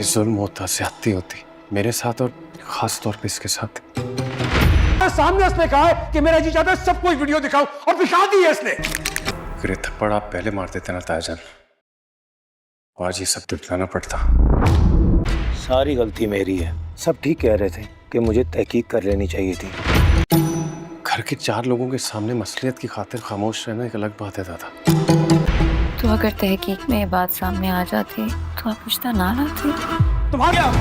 ये जुल्म होता, ज्यादती होती मेरे साथ और खास तौर पे इसके साथ। सामने इसने कहा है कि मेरा जी चाहता है सब कुछ वीडियो दिखाओ और दिखा दी है इसने। अगर ये थप्पड़ आप पहले मार देते ना तायाजान, आज ये सब दिखलाना पड़ता। सारी गलती मेरी है। सब ठीक कह रहे थे कि मुझे तहकीक कर लेनी चाहिए थी। घर के 4 लोगों के सामने मसलियत की खातिर खामोश रहना एक अलग बात है दादा। तो अगर तहकीक में ये बात सामने आ जाती तो आप पूछता ना लाते। तुम्हारा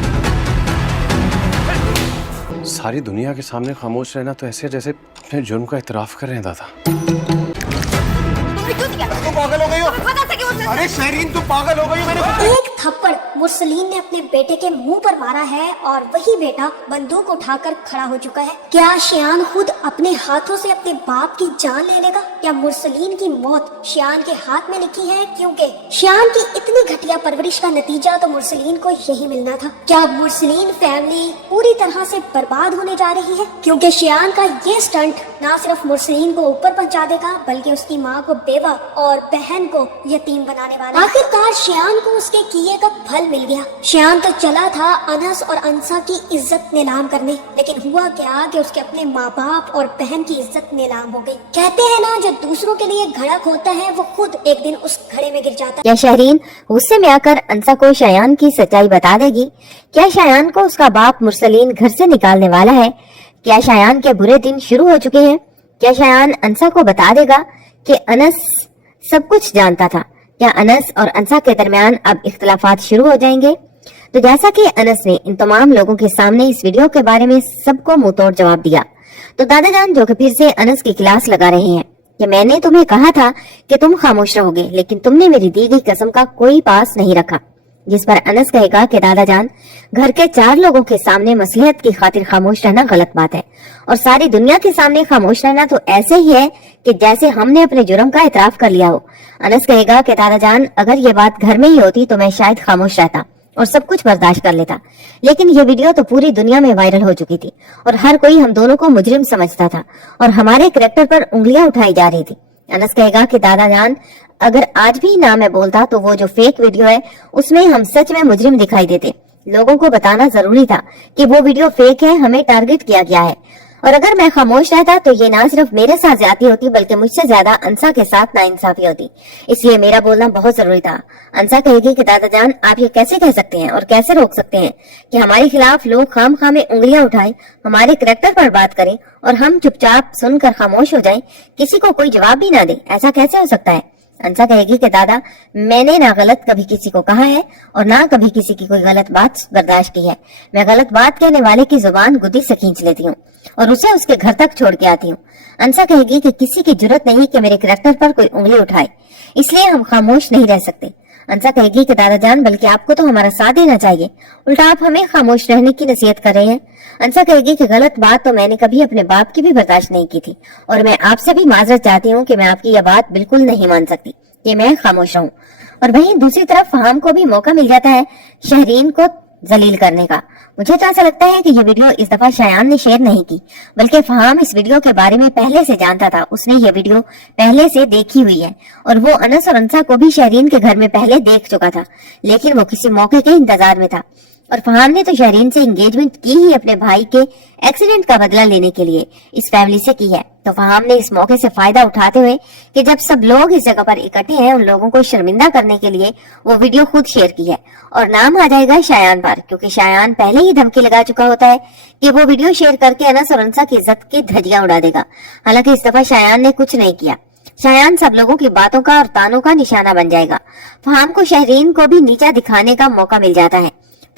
सारी दुनिया के सामने खामोश रहना तो ऐसे जैसे अपने जुर्म का इतराफ कर रहे हैं दादा। तुम पागल हो गई हो? अरे शहरीन तुम पागल हो गई हो? मैंने एक थप्पड़ मुरसलीन ने अपने बेटे के मुंह पर मारा है और वही बेटा बंदूक उठाकर खड़ा हो चुका है। क्या शियान खुद अपने हाथों से अपने बाप की जान ले लेगा? क्या मुरसलीन की मौत शियान के हाथ में लिखी है? क्योंकि शियान की इतनी घटिया परवरिश का नतीजा तो मुरसलीन को यही मिलना था। क्या मुरसलीन फैमिली पूरी तरह से बर्बाद होने जा रही है? क्योंकि शियान का ये स्टंट न सिर्फ मुरसलीन को ऊपर पहुंचा देगा बल्कि उसकी माँ को बेवा और बहन को यतीम बनाने वाला। आखिरकार शियान को उसके किए का फल मिल गया। शियान तो चला था अनस और अंसा की इज्जत नीलाम करने, लेकिन हुआ क्या कि उसके अपने माँ बाप और बहन की इज्जत नीलाम हो गई। कहते हैं ना, जो दूसरों के लिए घड़ा खोता है वो खुद एक दिन उस घड़े में गिर जाता है। क्या शहरीन गुस्से में आकर अंसा को शायान की सच्चाई बता देगी? क्या शायान को उसका बाप मुरसलीन घर से निकालने वाला है? क्या शायान के बुरे दिन शुरू हो चुके हैं? क्या शायान अंसा को बता देगा कि अनस सब कुछ जानता था? क्या अनस और अंसा के दरमियान अब इख्तलाफात शुरू हो जाएंगे? तो जैसा कि अनस ने इन तमाम लोगों के सामने इस वीडियो के बारे में सबको मुंह तोड़ जवाब दिया, तो दादा जान जो कि फिर से अनस की क्लास लगा रहे हैं कि मैंने तुम्हें कहा था कि तुम खामोश रहोगे, लेकिन तुमने मेरी दी गई कसम का कोई पास नहीं रखा। जिस पर अनस कहेगा कि दादा जान, घर के 4 लोगों के सामने मसलिहत की खातिर खामोश रहना गलत बात है, और सारी दुनिया के सामने खामोश रहना तो ऐसे ही है कि जैसे हमने अपने जुर्म का इतराफ कर लिया हो। अनस कहेगा कि दादा जान, अगर ये बात घर में ही होती तो मैं शायद खामोश रहता और सब कुछ बर्दाश्त कर लेता, लेकिन ये वीडियो तो पूरी दुनिया में वायरल हो चुकी थी और हर कोई हम दोनों को मुजरिम समझता था और हमारे करैक्टर पर उंगलियां उठाई जा रही थी। अनस कहेगा कि दादा जान, अगर आज भी ना मैं बोलता तो वो जो फेक वीडियो है उसमें हम सच में मुजरिम दिखाई देते। लोगों को बताना जरूरी था कि वो वीडियो फेक है, हमें टारगेट किया गया है। और अगर मैं खामोश रहता तो ये ना सिर्फ मेरे साथ ज्यादती होती बल्कि मुझसे ज्यादा अंसा के साथ नाइंसाफी होती, इसलिए मेरा बोलना बहुत जरूरी था। अंसा कहेगी कि दादा जान, आप ये कैसे कह सकते हैं और कैसे रोक सकते हैं कि हमारे खिलाफ लोग खाम में उंगलियां उठाएं, हमारे करैक्टर पर बात करें और हम चुपचाप सुनकर खामोश हो जाएं, किसी को कोई जवाब भी ना दे? ऐसा कैसे हो सकता है? अंसा कहेगी कि दादा, मैंने ना गलत कभी किसी को कहा है और ना कभी किसी की कोई गलत बात बर्दाश्त की है। मैं गलत बात कहने वाले की जुबान गुद्दी से खींच लेती हूँ और उसे उसके घर तक छोड़ के आती हूँ। अंसा कहेगी कि किसी की जरूरत नहीं कि मेरे करैक्टर पर कोई उंगली उठाए, इसलिए हम खामोश नहीं रह सकते। अंसा कहेगी कि दादा जान, बल्कि आपको तो हमारा साथ देना चाहिए, उल्टा आप हमें खामोश रहने की नसीहत कर रहे हैं। अंसा कहेगी कि गलत बात तो मैंने कभी अपने बाप की भी बर्दाश्त नहीं की थी और मैं आपसे भी माजरत चाहती हूँ कि मैं आपकी यह बात बिल्कुल नहीं मान सकती कि मैं खामोश रहूं। और वहीं दूसरी तरफ फहाम को भी मौका मिल जाता है शहरीन को जलील करने का। मुझे तो ऐसा लगता है कि ये वीडियो इस दफा शायान ने शेयर नहीं की, बल्कि फहाम इस वीडियो के बारे में पहले से जानता था। उसने ये वीडियो पहले से देखी हुई है और वो अनस और अंसा को भी शहरीन के घर में पहले देख चुका था, लेकिन वो किसी मौके के इंतजार में था। और फहाम ने तो शहरीन से एंगेजमेंट की ही अपने भाई के एक्सीडेंट का बदला लेने के लिए इस फैमिली से की है। तो फहाम ने इस मौके से फायदा उठाते हुए कि जब सब लोग इस जगह पर इकट्ठे हैं, उन लोगों को शर्मिंदा करने के लिए वो वीडियो खुद शेयर की है और नाम आ जाएगा शायान पर, क्योंकि शायान पहले ही धमकी लगा चुका होता है कि वो वीडियो शेयर करके अनस और अंसा की इज्जत की धज्जियां उड़ा देगा। हालांकि इस दफा शायान ने कुछ नहीं किया। शायान सब लोगों की बातों का और तानों का निशाना बन जाएगा। फहाम को शहरीन को भी नीचा दिखाने का मौका मिल जाता है।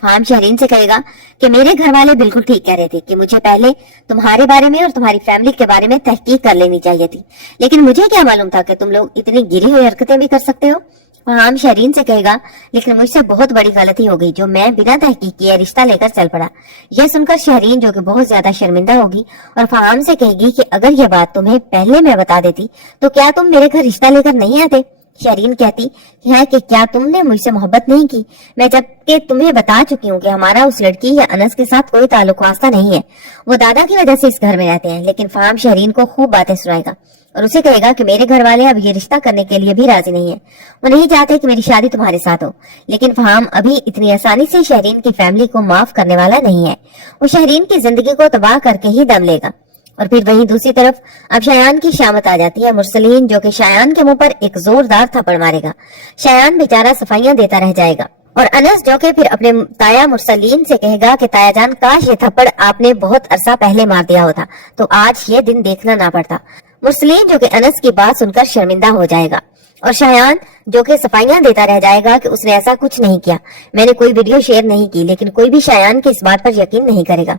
फहाम शहरीन से कहेगा कि मेरे घर वाले बिल्कुल ठीक कह रहे थे कि मुझे पहले तुम्हारे बारे में और तुम्हारी फैमिली के बारे में तहकीक कर लेनी चाहिए थी, लेकिन मुझे क्या मालूम था कि तुम लोग इतनी गिरी हुई हरकतें भी कर सकते हो। फहाम शहरीन से कहेगा, लेकिन मुझसे बहुत बड़ी गलती हो गई जो मैं बिना तहकीक किए रिश्ता लेकर चल पड़ा। यह सुनकर शहरीन जो कि बहुत ज्यादा शर्मिंदा होगी और फहाम से कहेगी कि अगर यह बात तुम्हें पहले मैं बता देती तो क्या तुम मेरे घर रिश्ता लेकर नहीं आते। शहरीन कहती है कि क्या तुमने मुझसे मोहब्बत नहीं की, मैं जबकि तुम्हें बता चुकी हूँ कि हमारा उस लड़की या अनस के साथ कोई ताल्लुक वास्ता नहीं है, वो दादा की वजह से इस घर में रहते हैं। लेकिन फहाम शहरीन को खूब बातें सुनाएगा और उसे कहेगा कि मेरे घर वाले अब ये रिश्ता करने के लिए भी राजी नहीं है, वो नहीं चाहते कि मेरी शादी तुम्हारे साथ हो। लेकिन फहाम अभी इतनी आसानी से शहरीन की फैमिली को माफ करने वाला नहीं है, वो शहरीन की जिंदगी को तबाह करके ही दम लेगा। और फिर वहीं दूसरी तरफ अब शायान की शामत आ जाती है। मुरसलीन जो कि शायान के मुंह पर एक जोरदार थप्पड़ मारेगा, शायान बेचारा सफाइयां देता रह जाएगा। और अनस जो कि फिर अपने ताया मुरसलीन से कहेगा कि ताया जान, काश ये थप्पड़ आपने बहुत अरसा पहले मार दिया होता तो आज ये दिन देखना ना पड़ता। मुरसलीन जो कि अनस की बात सुनकर शर्मिंदा हो जाएगा और शायान जो कि सफाइयां देता रह जाएगा कि उसने ऐसा कुछ नहीं किया, मैंने कोई वीडियो शेयर नहीं की। लेकिन कोई भी शायान की इस बात पर यकीन नहीं करेगा,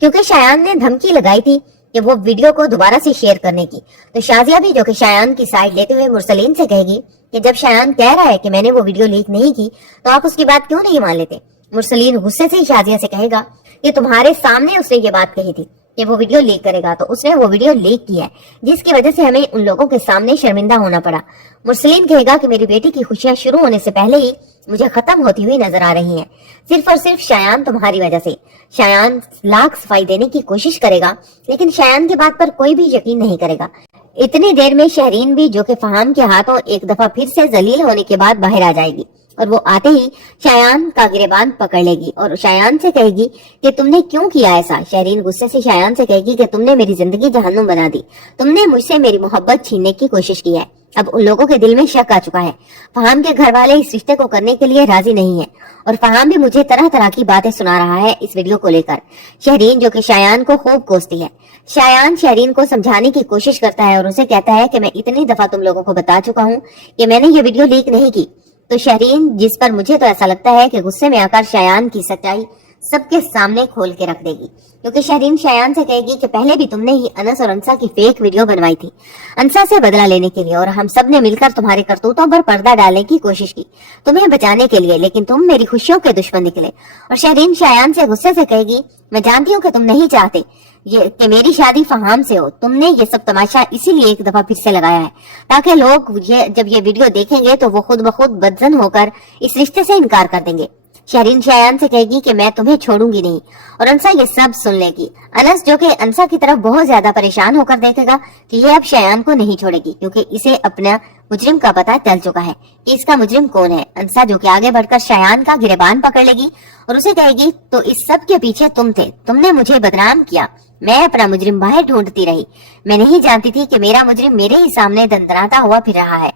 क्योंकि शायान ने धमकी लगाई थी कि वो वीडियो को दोबारा से शेयर करने की। तो शाजिया भी जो कि शायान की साइड लेते हुए मुरसलीन से कहेगी कि जब शायान कह रहा है कि मैंने वो वीडियो लीक नहीं की तो आप उसकी बात क्यों नहीं मान लेते। मुरसलीन गुस्से से शाजिया से कहेगा कि तुम्हारे सामने उसने ये बात कही थी कि वो वीडियो लीक करेगा, तो उसने वो वीडियो लीक किया है, जिसकी वजह से हमें उन लोगों के सामने शर्मिंदा होना पड़ा। मुरसलीन कहेगा कि मेरी बेटी की खुशियां शुरू होने से पहले ही मुझे खत्म होती हुई नजर आ रही हैं, सिर्फ और सिर्फ शायान तुम्हारी वजह से। शायान लाख सफाई देने की कोशिश करेगा लेकिन शायान की बात पर कोई भी यकीन नहीं करेगा। इतनी देर में शहरीन भी जो कि फहाम के हाथों एक दफा फिर से जलील होने के बाद बाहर आ जाएगी और वो आते ही शायान का गिरेबान पकड़ लेगी और शायान से कहेगी कि तुमने क्यों किया ऐसा। शहरीन गुस्से से शायान से कहेगी कि तुमने मेरी जिंदगी जहन्नुम बना दी, तुमने मुझसे मेरी मोहब्बत छीनने की कोशिश की है। अब उन लोगों के दिल में शक आ चुका है, फहाम के घर वाले इस रिश्ते को करने के लिए राजी नहीं है और फहाम भी मुझे तरह तरह की बातें सुना रहा है इस वीडियो को लेकर। शहरीन जो कि शायान को खूब कोसती है। शायान शहरीन को समझाने की कोशिश करता है और उसे कहता है कि मैं इतनी दफा तुम लोगों को बता चुका हूँ कि मैंने ये वीडियो लीक नहीं की। तो शहरीन, जिस पर मुझे तो ऐसा लगता है कि गुस्से में आकर शायान की सच्चाई सबके सामने खोल के रख देगी, क्योंकि शहरीन शायान से कहेगी कि पहले भी तुमने ही अनस और अंसा की फेक वीडियो बनवाई थी अंसा से बदला लेने के लिए, और हम सब ने मिलकर तुम्हारे करतूतों पर पर्दा डालने की कोशिश की तुम्हें बचाने के लिए, लेकिन तुम मेरी खुशियों के दुश्मन निकले। और शहरीन शायान से गुस्से से कहेगी, मैं जानती हूँ कि तुम नहीं चाहते ये कि मेरी शादी फहाम से हो, तुमने ये सब तमाशा इसीलिए एक दफा फिर से लगाया है ताकि लोग जब ये वीडियो देखेंगे तो वो खुद ब खुद बदजन होकर इस रिश्ते से इनकार कर देंगे। शहरीन शायान से कहेगी कि मैं तुम्हें छोड़ूंगी नहीं, और अंसा ये सब सुन लेगी। अनस जो कि अंसा की तरफ बहुत ज्यादा परेशान होकर देखेगा कि ये अब शायान को नहीं छोड़ेगी, क्योंकि इसे अपना मुजरिम का पता चल चुका है कि इसका मुजरिम कौन है। अंसा जो कि आगे बढ़कर शायान का गिरेबान पकड़ लेगी और उसे कहेगी, तो इस सब के पीछे तुम थे, तुमने मुझे बदनाम किया, मैं अपना मुजरिम बाहर ढूंढती रही, मैं नहीं जानती थी कि मेरा मुजरिम मेरे ही सामने दंदनाता हुआ फिर रहा है।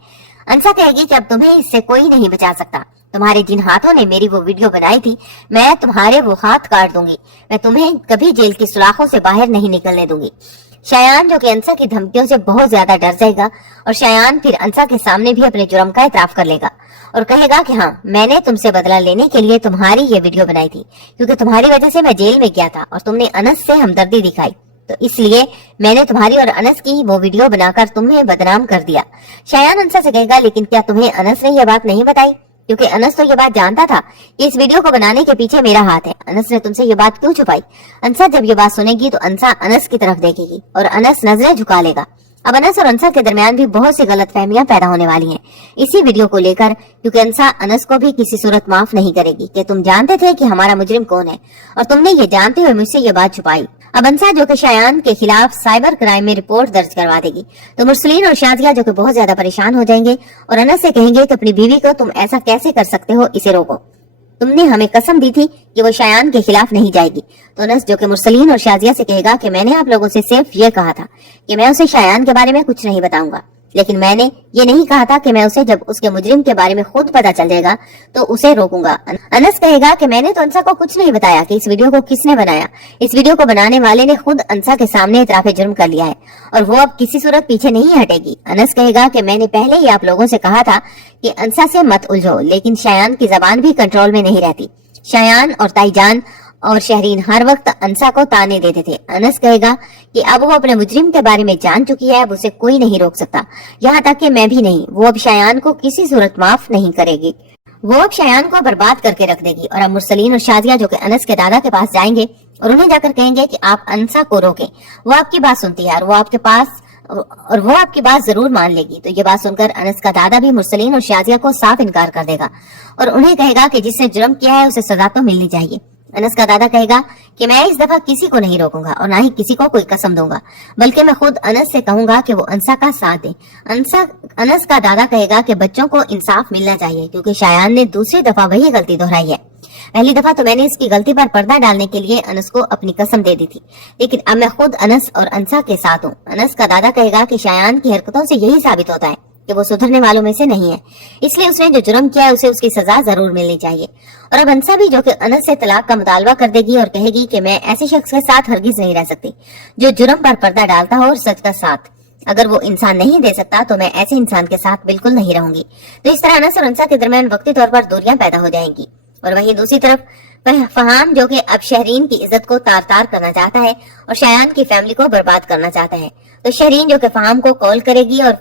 अंसा कहेगी कि अब तुम्हें इससे कोई नहीं बचा सकता, तुम्हारे जिन हाथों ने मेरी वो वीडियो बनाई थी मैं तुम्हारे वो हाथ काट दूंगी, मैं तुम्हें कभी जेल की सुलाखों से बाहर नहीं निकलने दूंगी। शायान जो कि अंसा की धमकियों से बहुत ज्यादा डर जाएगा और शायान फिर अंसा के सामने भी अपने जुर्म का इतराफ कर लेगा और कहेगा कि हाँ, मैंने तुमसे बदला लेने के लिए तुम्हारी ये वीडियो बनाई थी, क्योंकि तुम्हारी वजह से मैं जेल में गया था और तुमने अनस से हमदर्दी दिखाई, तो इसलिए मैंने तुम्हारी और अनस की वो वीडियो बनाकर तुम्हें बदनाम कर दिया। शायान अंसा से कहेगा, लेकिन क्या तुम्हें अनस ने यह बात नहीं बताई, क्योंकि अनस तो ये बात जानता था कि इस वीडियो को बनाने के पीछे मेरा हाथ है, अनस ने तुमसे ये बात क्यों छुपाई। अंसा जब ये बात सुनेगी तो अंसा अनस की तरफ देखेगी और अनस नजरें झुका लेगा। अब अनस और अंसा के दरमियान भी बहुत सी गलतफहमियां पैदा होने वाली हैं इसी वीडियो को लेकर, क्योंकि अंसा अनस को भी किसी सूरत माफ नहीं करेगी कि तुम जानते थे कि हमारा मुजरिम कौन है और तुमने ये जानते हुए मुझसे ये बात छुपाई। अब अंसा जो कि शायान के खिलाफ साइबर क्राइम में रिपोर्ट दर्ज करवा देगी, तो मुरसलीन और शाजिया जो कि बहुत ज्यादा परेशान हो जाएंगे और अनस से कहेंगे कि अपनी बीवी को तुम ऐसा कैसे कर सकते हो, इसे रोको, तुमने हमें कसम दी थी कि वो शायान के खिलाफ नहीं जाएगी। तो अनस जो कि मुरसलीन और शाजिया से कहेगा कि मैंने आप लोगों से सिर्फ ये कहा था कि मैं उसे शायान के बारे में कुछ नहीं बताऊंगा, लेकिन मैंने ये नहीं कहा था कि मैं उसे जब उसके मुजरिम के बारे में खुद पता चल जाएगा तो उसे रोकूंगा। अनस कहेगा कि मैंने तो अंसा को कुछ नहीं बताया कि इस वीडियो को किसने बनाया, इस वीडियो को बनाने वाले ने खुद अंसा के सामने इतराफ़े जुर्म कर लिया है और वो अब किसी सूरत पीछे नहीं हटेगी। अनस कहेगा कि मैंने पहले ही आप लोगों से कहा था कि अंसा से मत उलझो, लेकिन शायान की जबान भी कंट्रोल में नहीं रहती। शायान और ताईजान और शहरीन हर वक्त अंसा को ताने देते थे। अनस कहेगा कि अब वो अपने मुजरिम के बारे में जान चुकी है, अब उसे कोई नहीं रोक सकता, यहाँ तक कि मैं भी नहीं। वो अब शायान को किसी सूरत माफ नहीं करेगी, वो अब शायान को बर्बाद करके रख देगी। और अब मुरसलीन और शाजिया जो कि अनस के दादा के पास जाएंगे और उन्हें जाकर कहेंगे कि आप अंसा को रोकें, वो आपकी बात सुनती है और वो आपकी बात जरूर मान लेगी। तो ये बात सुनकर अनस का दादा भी मुरसलीन और शाजिया को साफ इनकार कर देगा और उन्हें कहेगा कि जिसने जुर्म किया है उसे सजा तो मिलनी चाहिए। अनस का दादा कहेगा कि मैं इस दफा किसी को नहीं रोकूंगा और ना ही किसी को कोई कसम दूंगा, बल्कि मैं खुद अनस से कहूंगा कि वो अंसा का साथ दे। अनस का दादा कहेगा कि बच्चों को इंसाफ मिलना चाहिए क्योंकि शायान ने दूसरी दफा वही गलती दोहराई है। पहली दफा तो मैंने इसकी गलती पर पर्दा डालने के लिए अनस को अपनी कसम दे दी थी, लेकिन अब मैं खुद अनस और अंसा के साथ हूँ। अनस का दादा कहेगा कि शायान की हरकतों से यही साबित होता है कि वो सुधरने वालों में से नहीं है, इसलिए उसने जो जुर्म किया है उसे उसकी सजा जरूर मिलनी चाहिए। और अब अंसा भी, जो कि अनस से तलाक का मुतालबा कर देगी और कहेगी कि मैं ऐसे शख्स के साथ हरगिज नहीं रह सकती जो जुर्म पर पर्दा डालता हो और सच का साथ। अगर वो इंसान नहीं दे सकता तो मैं ऐसे इंसान के साथ बिल्कुल नहीं रहूंगी। तो इस तरह अनस और अंसा के दरमियान वक्ती तौर पर दूरियां पैदा हो जाएंगी। और वहीं दूसरी तरफ फहाम, जो कि अब शहरीन की इज्जत को तार तार करना चाहता है और शायान की फैमिली को बर्बाद करना चाहता है, तो शहरीन जो कि फहाम को कॉल करेगी और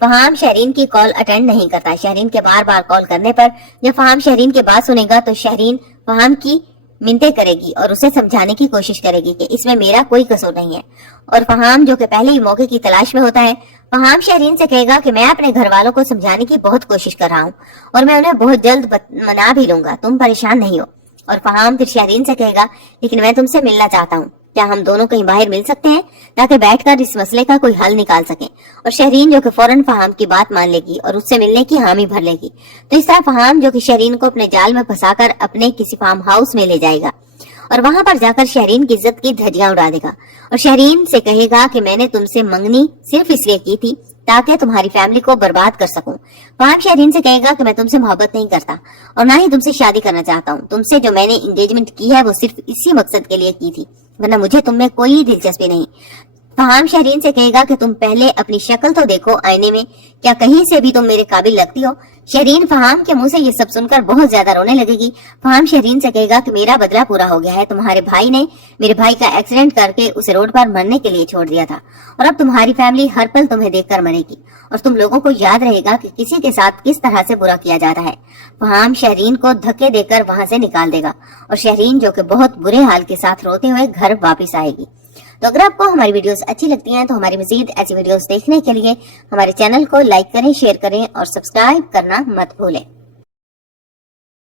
फहाम शहरीन की कॉल अटेंड नहीं करता। शहरीन के बार बार कॉल करने पर जब फहाम शहरीन की बात सुनेगा तो शहरीन फहाम की मिन्नतें करेगी और उसे समझाने की कोशिश करेगी कि इसमें मेरा कोई कसूर नहीं है। और फहाम, जो कि पहले ही मौके की तलाश में होता है, फहाम शहरीन से कहेगा कि मैं अपने घर वालों को समझाने की बहुत कोशिश कर रहा हूँ और मैं उन्हें बहुत जल्द मना भी लूंगा, तुम परेशान नहीं हो। और फहाम फिर शहरीन से कहेगा लेकिन मैं तुमसे मिलना चाहता हूँ, क्या हम दोनों कहीं बाहर मिल सकते हैं ताकि बैठकर इस मसले का कोई हल निकाल सकें। और शहरीन, जो कि फौरन फहाम की बात मान लेगी और उससे मिलने की हामी भर लेगी। तो इस तरह फहाम, जो कि शहरीन को अपने जाल में फंसाकर अपने किसी फार्म हाउस में ले जाएगा और वहां पर जाकर शहरीन की इज्जत की धज्जियां उड़ा देगा और शहरीन से कहेगा कि मैंने तुमसे मंगनी सिर्फ इसलिए की थी ताकि तुम्हारी फैमिली को बर्बाद कर सकूं। फहाम शहरीन से कहेगा कि मैं तुमसे मोहब्बत नहीं करता और ना ही तुमसे शादी करना चाहता हूँ। तुमसे जो मैंने एंगेजमेंट की है वो सिर्फ इसी मकसद के लिए की थी, वरना मुझे तुम में कोई दिलचस्पी नहीं। फहाम शहरीन से कहेगा कि तुम पहले अपनी शक्ल तो देखो आईने में, क्या कहीं से भी तुम मेरे काबिल लगती हो। शहरीन फहाम के मुंह से ये सब सुनकर बहुत ज्यादा रोने लगेगी। फहाम शहरीन से कहेगा कि मेरा बदला पूरा हो गया है, तुम्हारे भाई ने मेरे भाई का एक्सीडेंट करके उसे रोड पर मरने के लिए छोड़ दिया था और अब तुम्हारी फैमिली हर पल तुम्हें देखकर मरेगी और तुम लोगों को याद रहेगा कि किसी के साथ किस तरह से बुरा किया जाता है। फहाम शहरीन को धक्के देकर वहां से निकाल देगा और शहरीन, जो कि बहुत बुरे हाल के साथ रोते हुए घर वापस आएगी। तो अगर आपको हमारी वीडियोस अच्छी लगती हैं तो हमारी मजीद ऐसी वीडियोस देखने के लिए हमारे चैनल को लाइक करें, शेयर करें और सब्सक्राइब करना मत भूलें।